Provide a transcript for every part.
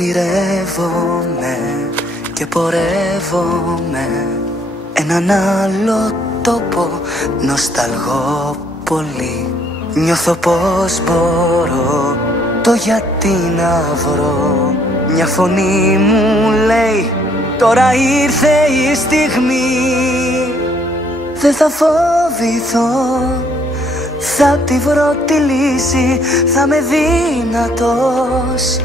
Ονειρεύομαι και πορεύομαι έναν άλλο τόπο, νοσταλγώ πολύ. Νιώθω πως μπορώ το γιατί να βρω. Μια φωνή μου λέει τώρα ήρθε η στιγμή. Δεν θα φοβηθώ, θα τη βρω τη λύση. Θα είμαι δυνατός,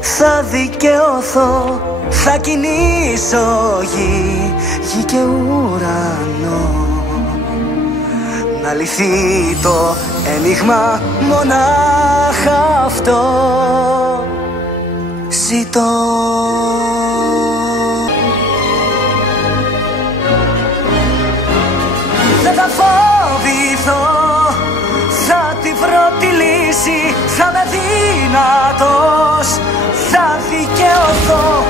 θα δικαιωθώ. Θα κινήσω γη, γη και ουρανό. Να λυθεί το ένιγμα, μονάχα αυτό ζητώ. Δεν θα φοβηθώ, θα τη βρω τη λύση. Θα είμαι δυνατός, θα δικαιωθώ.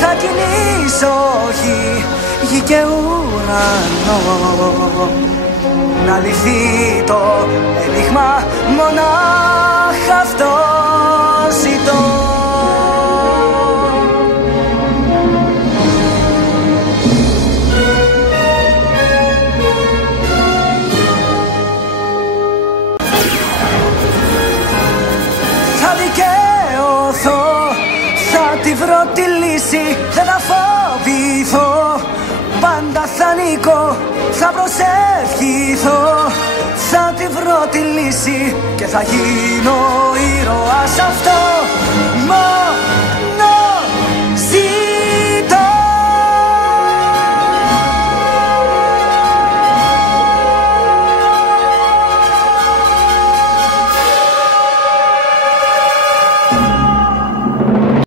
Θα κινήσω γη, γη και ουρανό. Να λυθεί το ένιγμα, μονάχα αυτό ζητώ. Θα δικαιωθώ, θα τη βρω τη λύση. Δεν θα φοβηθώ, πάντα θα νικώ. Θα προσευχηθώ, θα τη βρω τη λύση και θα γίνω ήρωας αυτό.